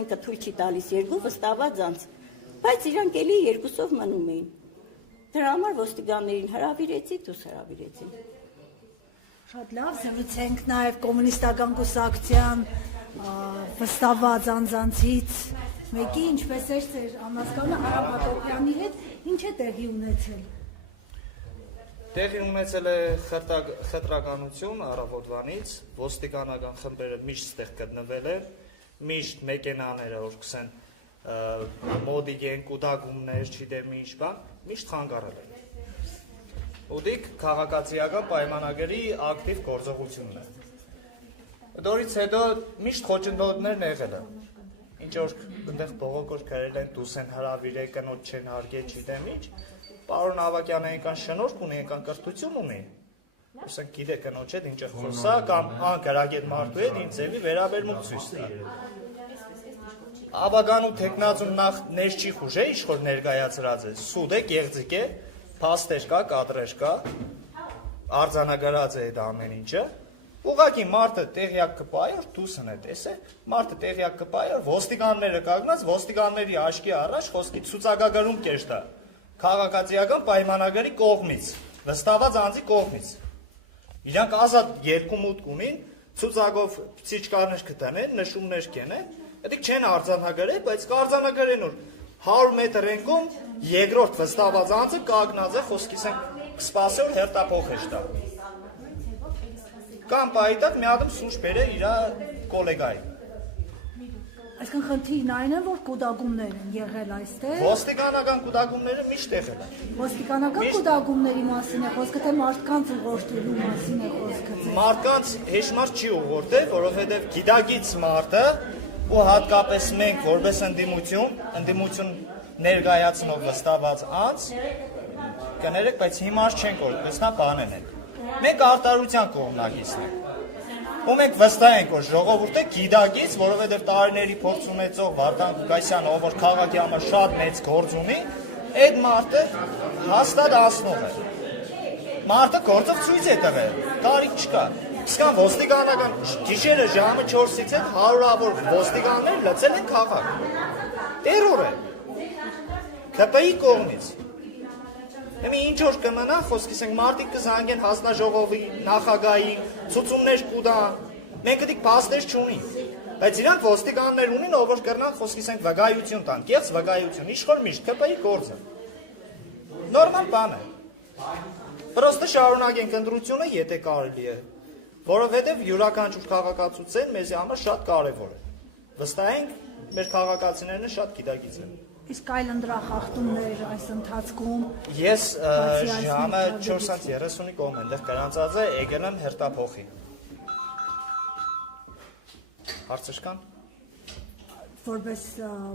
մենքը թույլ չի տալիս երկու վստահված անձ, բայց իրանք էլի երկուսով մնում էին։ Դրա համար ոստիկաններին հրավիրեցի, դուս հրավիրեցին։ Շատ լավ, զրուցենք նաև կոմունիստական կուսակցության վստահված անձանցից մեկի, ինչպես էր ձեր անհասկանալի Արա Հակոբյանի հետ, ինչ է տեղի ունեցել։ Տեղի ունեցել է խտրականություն առավոտվանից, ոստիկանական խմբերը միշտ ստեղ գտնվել են, միշտ մեքենաները, որ կսեն մոդիկ են, կուտակումներ, չգիտեմ ինչ բան, միշտ խանգարել են։ Ուդիկ քաղաքացիական պայմանագրի ակտիվ գործողությունն է։ Դորից հետո միշտ խոչընդոտներն եղել են։ Ինչ որ այնտեղ բողոքոր գրել են, դուս են հրավիրել, կնոջ չեն հարգել, չգիտեմ ինչ, պարոն Ավագյանը այնքան շնորհք ունի, այնքան կրթություն ունի, ասենք գիտե կնոջ հետ ինչ է խոսա, կամ անկրագետ մարդու հետ ինչ ձևի վերաբերմունք ցույց տա։ Ավագանու տեխնազուն նախ ներս չի խուժե, ինչ որ ներկայացրած է, սուդ է, գեղձիկ է, փաստեր կա, կադրեր կա, արձանագրած է այդ ամեն ինչը։ Ուղղակի մարդը տեղյակ կպայր, դուսն է տեսե, մարդը տեղյակ կպայր, ոստիկանները կանգնած, ոստիկանների աշկի առաջ խոսքի ցուցակագրում կեշտա, քաղաքացիական պայմանագրի կողմից, վստահված անձի կողմից։ Իրանք ազատ երկու մուտք ունին, ցուցակով ցիչկարներ կտանեն, նշումներ կենեն, դիք չեն արձանագրել, բայց կարձանագրեն որ 100 մետր ենքում երկրորդ վստահված անձը կանգնած է խոսքից են կսպասել որ հերթափոխ է տա։ Կամ պայտակ մի հատ սուշ բերե իր կոլեգայի։ Այսինքն խնդիրն այն է, որ կուտակումներ են եղել այստեղ։ Ոստիկանական կուտակումները միշտ եղել են։ Ոստիկանական կուտակումների մասին է խոսքը, թե մարդկանց ուղղորդելու մասին է խոսքը։ Մարդկանց հեշմար չի ուղղորդել, որովհետև գիտագից մարդը ու հատկապես մենք որպես ընդդիմություն ներկայացնող վստահված անձ կներեք, բայց հիմար չենք որ տեսնա բանեն ենք։ Մենք արտարության կողմնակիցն ենք։ Ու մենք վստահ ենք, որ ժողովուրդը գիտագից, որովհետև տարիների փորձ ունեցող Վարդան Ղուկասյանը, ով որ քաղաքի համար շատ մեծ գործ ունի, այդ մարդը հաստատ ասնող է։ Մարդը գործով ցույց է տվել, տարիք չկա։ Իսկ ոստիկանական գիշերը ժամը 4-ից հետ հարյուրավոր ոստիկաններ լցել են քաղաք։ Տերոր է։ ԿՊ-ի կողմից։ Հիմա ինչ որ կմնա, խոսքիս ենք մարդիկ կզանգեն հանձնաժողովի, նախագահի, ցուցումներ կուտան։ Մենք դիք փաստեր չունենք։ Բայց իրանք ոստիկաններ ունին, ով որ կրնան խոսքիս ենք վկայություն տան, կեղծ վկայություն, իշխոր միշտ ԿՊ-ի գործը։ Նորմալ բան է։ Պրոստը շարունակենք ընտրությունը, եթե կարելի է, որովհետև յուրաքանչյուր քաղաքացիության մեզ համար շատ կարևոր է։ Վստահ ենք, մեր քաղաքացիներն շատ գիտագից են։ Իսկ այլ ընտրախախտումներ այս ընթացքում։ Ես ժամը 4:30-ի կողմ այնտեղ գրանցած է, եկել եմ հերթափոխի։ Հարցեր կան։ Որպես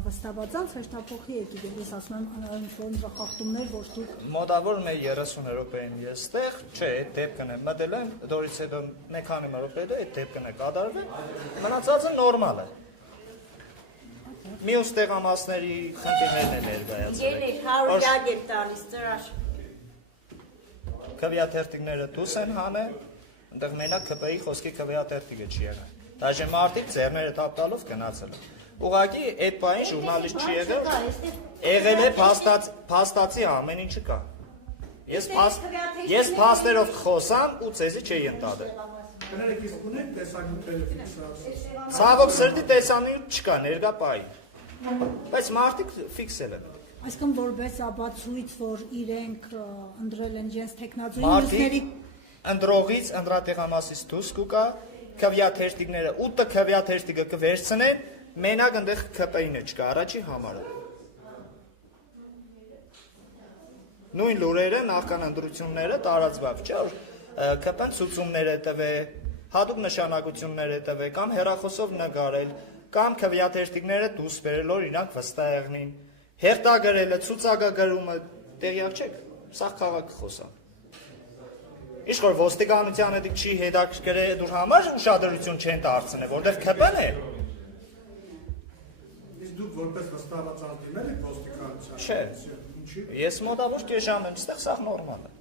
վստահված անձ հերթափոխի եկի, ես ասում եմ ինչ-որ ընտրախախտումներ, որ դուք մոտավոր մեր 30 րոպե եմ ես ստեղ, չէ, այդ դեպքն է մտել եմ, դորից հետո մի քանի րոպե հետո այդ դեպքն է կատարվել, մնացածը նորմալ է։ Մյուս տեղամասների խնդիրներն են ներկայացրել։ Երեք 100 յակ է տալիս ծրար։ Քվեաթերթիկները դուս են հանել, այնտեղ մենակ ԿՊ-ի խոսքի քվեաթերթիկը չի եղել։ Դաժե մարդիկ ձեռները տապտալով գնացել են։ Ուղղակի այդ բանին ժուրնալիստ չի եղել, եղել է փաստացի ամեն ինչը կա։ Ես փաստերով խոսամ ու ցեզի չի ընտադել։ Կներեք իսկ ունեն տեսանյութերը ֆիքսացած։ Ցավոք սրտի տեսանյութ չկա ներկա պահի։ Բայց մարդիկ ֆիքսել են։ այսինքն որպես ապացույց, որ իրենք ընտրել են իրենց տեխնազույի Մարդիկ ընտրողից, ընտրատեղամասից դուրս կուկա, քվեաթերթիկները 8 քվեաթերթիկը կվերցնեն, մենակ այնտեղ ԿՊ-ին չկա, առաջի համարը։ Նույն լուրերը նախքան ընտրությունները տարածված չէ, որ ԿՊ-ն ցուցումներ է տվել, հատուկ նշանակություններ է տվել, կամ հեռախոսով նկարել, կամ քվեաթերթիկները դուրս բերել, որ իրանք վստահ եղնին։ Հերթագրելը, ցուցակագրումը տեղյակ չեք, սա քաղաքը խոսա։ Ինչ որ ոստիկանությանը դիք չի հետաքրքրել դուր համար ուշադրություն չեն դարձնել, որտեղ ԿՊ-ն է։ Իսկ դուք որպես վստահված անձ դիմել եք ոստիկանության։ Չէ։ Ես մոտավոր կես ժամ եմ, ստեղ սա նորմալ է։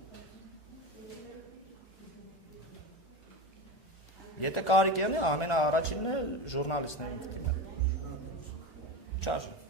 Եթե կարիք եղնի, ամենաառաջինը ժուրնալիստներին կդիմել։ Չարժե։